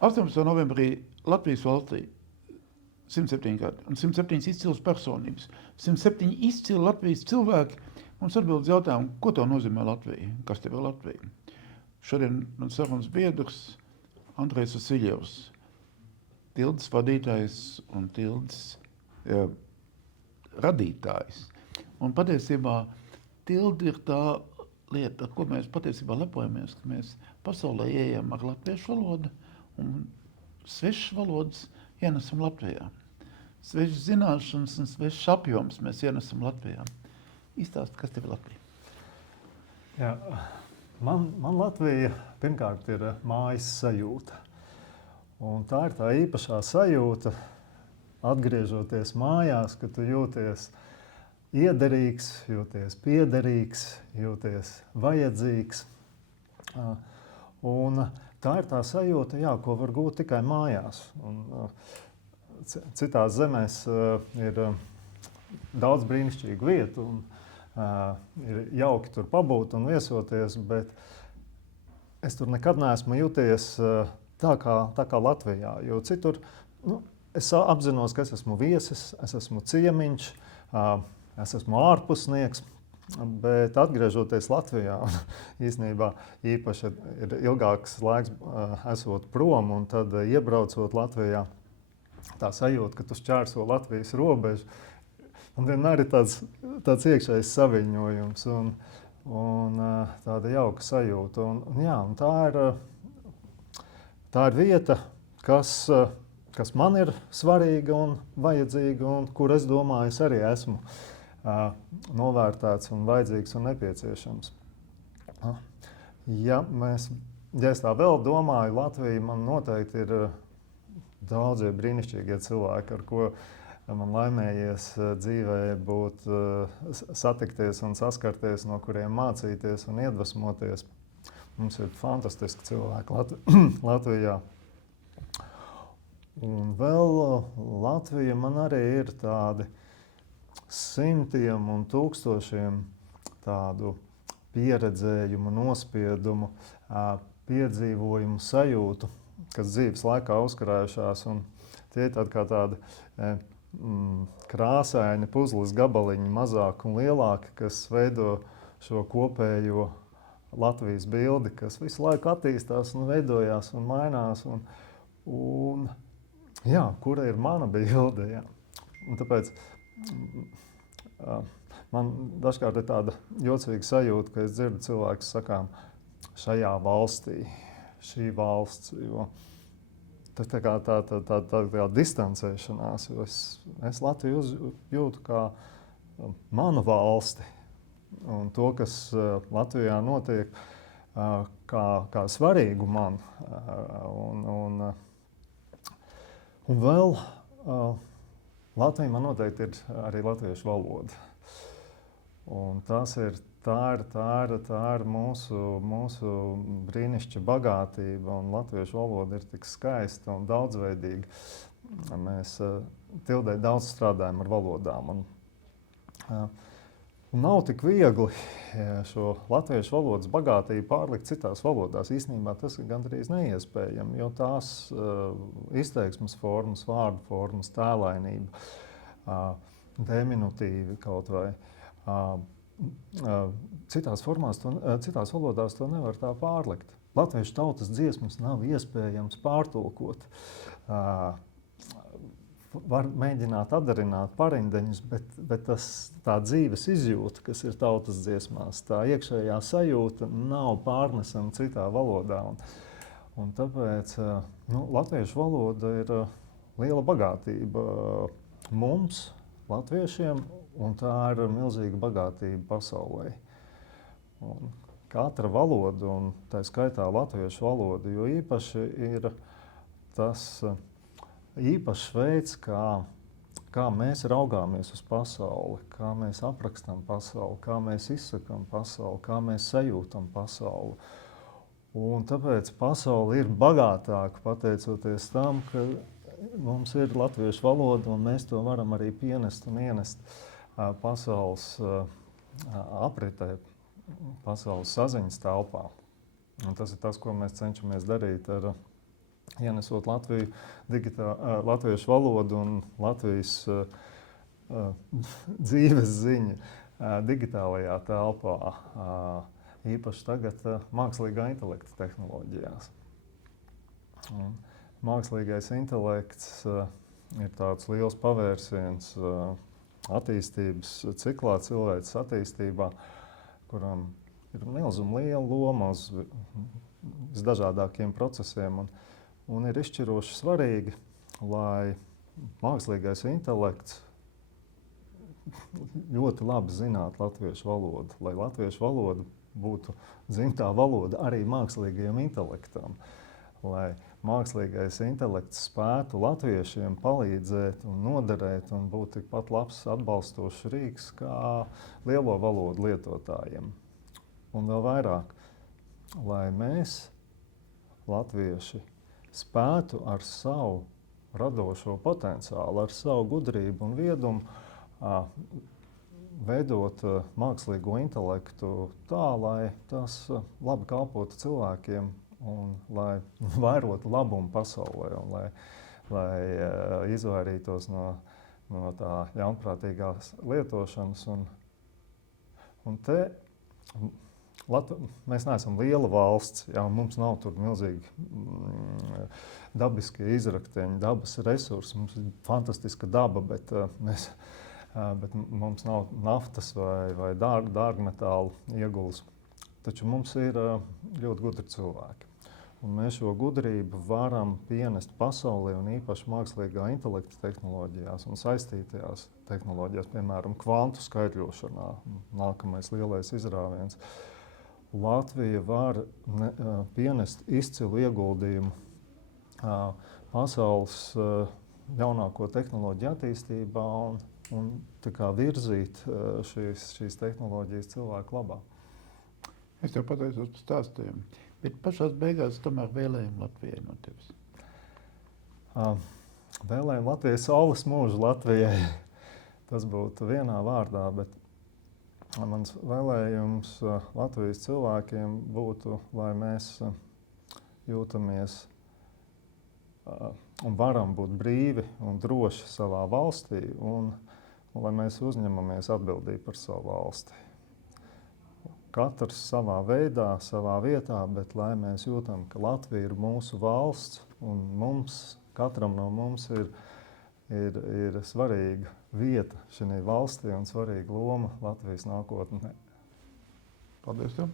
18. novembrī Latvijas valstī 107 gadi un 107 izcils personības, 107 izcili Latvijas cilvēki. Mums atbild uz jautājumu, ko tev nozīmē Latvija? Kas tev ir Latvija? Šodien man sarunas biedrs Andrejs Vasiljevs, Tildes vadītājs un Tildes radītājs. Un patiesībā Tilde ir tā lieta, ar ko mēs patiesībā lepojamies, ka mēs pasaulē ejam ar latviešu valodu un svešas valodas ienesam Latvijā. Svešas zināšanas un svešas apjoms mēs ienesam Latvijā. Izstāst, kas tev ir Latvija? Jā, man Latvija pirmkārt ir mājas sajūta. Un tā ir tā īpašā sajūta, atgriežoties mājās, ka tu jūties iederīgs, jūties piederīgs, jūties vajadzīgs. Un tā ir tā sajūta, jā, ko var gūt tikai mājās. Un, citās zemēs ir daudz brīnišķīgu vietu un ir jauki tur pabūt un viesoties, bet es tur nekad neesmu jūties tā kā Latvijā, jo citur es apzinos, ka es esmu viesis, es esmu ciemiņš, es esmu ārpusnieks, bet atgriežoties Latvijā, īstenībā īpaši ir ilgāks laiks esot prom un tad iebraucot Latvijā, tā sajūta, ka tu šķērso Latvijas robežu, un vienmēr ir tāds iekšējs saviņojums un tāda jauka sajūta. Un tā ir vieta, kas man ir svarīga un vajadzīga, un kur es domāju, es arī esmu novērtēts un vajadzīgs un nepieciešams. Ja es tā vēl domāju, Latvija man noteikti ir daudzie brīnišķīgie cilvēki, ar ko man laimējies dzīvē būt, satikties un saskarties, no kuriem mācīties un iedvesmoties. Mums ir fantastiski cilvēki Latvijā. Un vēl Latvija man arī ir tādi simtiem un tūkstošiem tādu pieredzējumu, nospiedumu, piedzīvojumu sajūtu, kas dzīves laikā uzkarējušās. Un tie ir kā tādi krāsaini puzles gabaliņi, mazāki un lielāki, kas veido šo kopējo Latvijas bildi, kas visu laiku attīstās un veidojās un mainās. Un kura ir mana bilde? Jā. Un tāpēc man dažkārt ir tāda jocīga sajūta, ka es dzirdu cilvēkus sakām šajā valstī, šī valsts, jo tas tā kā distancēšanās, jo es Latviju jūtu kā manu valsti un to, kas Latvijā notiek, kā svarīgu man. Un vēl Latvija man noteikti ir arī latviešu valoda. Un tā ir mūsu brīnišķa bagātība, un latviešu valoda ir tik skaista un daudzveidīga. Mēs Tildē daudz strādājam ar valodām. Un nav tik viegli šo latviešu valodas bagātību pārlikt citās valodās. Īstenībā tas ir gandrīz neiespējami, jo tās izteiksmes formas, vārdu formas, tēlainība, deminutīvi kaut vai. Citās valodās to nevar tā pārlikt. Latviešu tautas dziesmas nav iespējams pārtulkot. Var mēģināt atdarināt parindeņus, bet tā dzīves izjūta, kas ir tautas dziesmās, tā iekšējā sajūta nav pārnesama citā valodā. Un tāpēc latviešu valoda ir liela bagātība mums, latviešiem, un tā ir milzīga bagātība pasaulē. Un katra valoda, un tā skaitā latviešu valoda, jo īpaši ir tas īpašs veids, kā mēs raugāmies uz pasauli, kā mēs aprakstām pasauli, kā mēs izsakām pasauli, kā mēs sajūtam pasauli. Un tāpēc pasaule ir bagātāka pateicoties tam, ka mums ir latviešu valoda, un mēs to varam arī pienest un ienest pasaules apritē, pasaules saziņas telpā. Un tas ir tas, ko mēs cenšamies darīt ar ienesot latviešu valodu un Latvijas dzīves ziņu digitālajā telpā, īpaši tagad mākslīgā intelekta tehnoloģijās. Un mākslīgais intelekts ir tāds liels pavērsiens attīstības ciklā, cilvēces attīstībā, kuram ir milzuma liela loma uz visdažādākiem procesiem. Un ir izšķiroši svarīgi, lai mākslīgais intelekts ļoti labi zinātu latviešu valodu, lai latviešu valoda būtu dzimtā valoda arī mākslīgajam intelektam, lai mākslīgais intelekts spētu latviešiem palīdzēt un noderēt un būt tikpat labs atbalstošs rīks kā lielo valodu lietotājiem. Un vēl vairāk, lai mēs, latvieši, spētu ar savu radošo potenciālu, ar savu gudrību un viedumu veidot mākslīgo intelektu tā, lai tas labi kalpotu cilvēkiem un lai vairotu labumu pasaulē un lai izvairītos no tā ļaunprātīgās lietošanas. Un te mēs neesam liela valsts, jā, mums nav tur milzīgi dabiskie izrakteņi, dabas resursi, mums ir fantastiska daba, bet mums nav naftas vai dārgmetālu ieguves. Taču mums ir ļoti gudri cilvēki. Un mēs šo gudrību varam pienest pasaulē un īpaši mākslīgā intelekta tehnoloģijās un saistītajās tehnoloģijās, piemēram, kvantu skaitļošanā, nākamais lielais izrāviens. Latvija var pienest izcilu ieguldījumu pasaules jaunāko tehnoloģiju attīstībā un tā kā virzīt šīs tehnoloģijas cilvēku labā. Es tev pateicos par stāstījumu, bet pašās beigās tomēr vēlējumi Latvijai no tevis. Vēlējumi Latvijai, saules mūžu Latvijai. Tas būtu vienā vārdā, bet mans vēlējums Latvijas cilvēkiem būtu, lai mēs jūtamies un varam būt brīvi un droši savā valstī un lai mēs uzņemamies atbildību par savu valsti. Katrs savā veidā, savā vietā, bet lai mēs jūtam, ka Latvija ir mūsu valsts un katram no mums ir svarīga vieta šajā valstī un svarīga loma Latvijas nākotnē. Paldies tev!